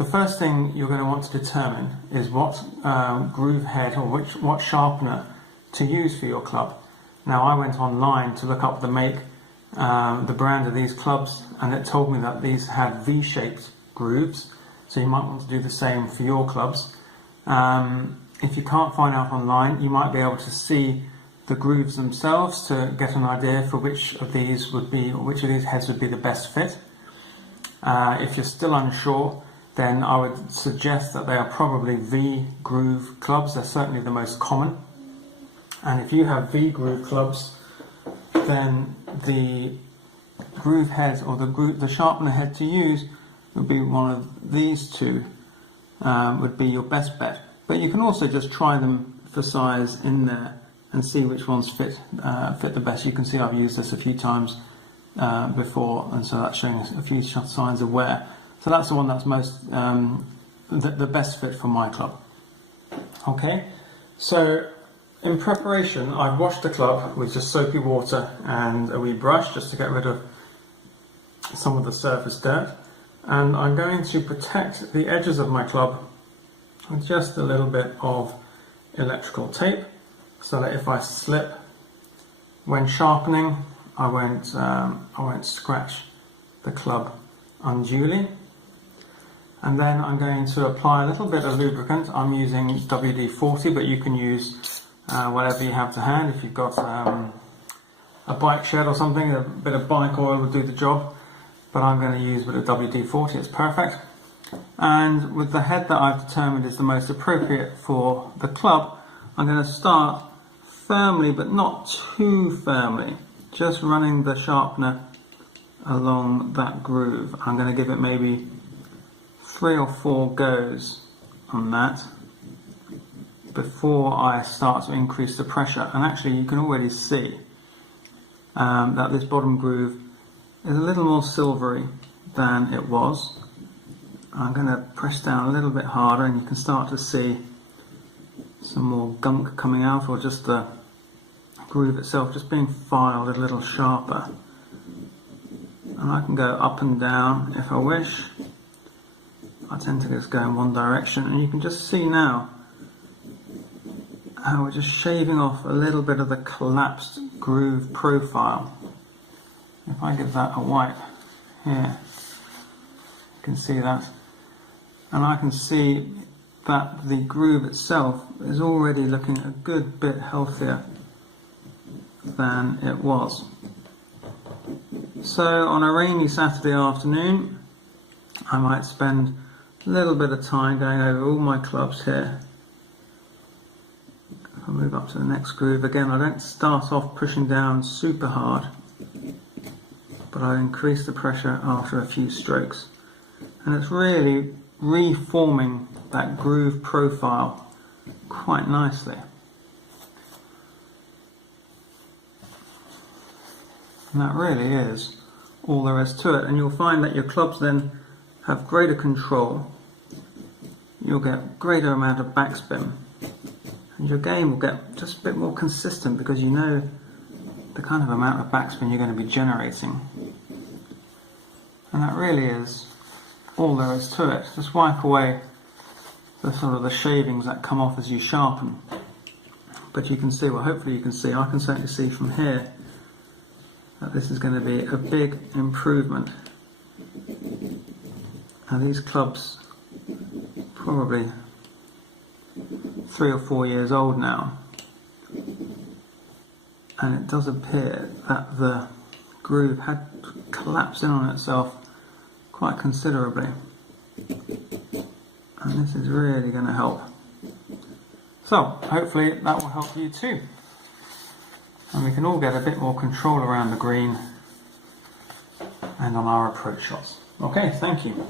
the first thing you're going to want to determine is what groove head or what sharpener to use for your club. Now, I went online to look up the make, the brand of these clubs, and it told me that these had V-shaped grooves, so you might want to do the same for your clubs. If you can't find out online, you might be able to see the grooves themselves to get an idea for which of these would be, or which of these heads would be the best fit. If you're still unsure, then I would suggest that they are probably V-groove clubs. They're certainly the most common. And if you have V-groove clubs, then the groove head or the sharpener head to use would be one of these two, would be your best bet. But you can also just try them for size in there and see which ones fit the best. You can see I've used this a few times before, and so that's showing a few signs of wear. So that's the one that's most the best fit for my club. Okay, so in preparation, I've washed the club with just soapy water and a wee brush just to get rid of some of the surface dirt, and I'm going to protect the edges of my club with just a little bit of electrical tape, so that if I slip when sharpening, I won't scratch the club unduly. And then I'm going to apply a little bit of lubricant. I'm using WD-40, but you can use whatever you have to hand. If you've got a bike shed or something, a bit of bike oil will do the job, but I'm going to use a bit of WD-40, it's perfect. And with the head that I've determined is the most appropriate for the club, I'm going to start firmly, but not too firmly, just running the sharpener along that groove. I'm going to give it maybe 3 or 4 goes on that before I start to increase the pressure. And actually you can already see that this bottom groove is a little more silvery than it was. I'm going to press down a little bit harder and you can start to see some more gunk coming out, or just the groove itself just being filed a little sharper. And I can go up and down if I wish. I tend to just go in one direction, and you can just see now how we're just shaving off a little bit of the collapsed groove profile. If I give that a wipe here, you can see that, and I can see that the groove itself is already looking a good bit healthier than it was. So on a rainy Saturday afternoon, I might spend a little bit of time going over all my clubs here. I'll move up to the next groove. Again, I don't start off pushing down super hard, but I increase the pressure after a few strokes. And it's really reforming that groove profile quite nicely. And that really is all there is to it. And you'll find that your clubs then have greater control. You'll get greater amount of backspin. And your game will get just a bit more consistent because you know the kind of amount of backspin you're going to be generating. And that really is all there is to it. Just wipe away the sort of the shavings that come off as you sharpen. But you can see, well, hopefully you can see, I can certainly see from here that this is going to be a big improvement. And these clubs probably 3 or 4 years old now, and it does appear that the groove had collapsed in on itself quite considerably, and this is really going to help. So hopefully that will help you too, and we can all get a bit more control around the green and on our approach shots. Okay, thank you.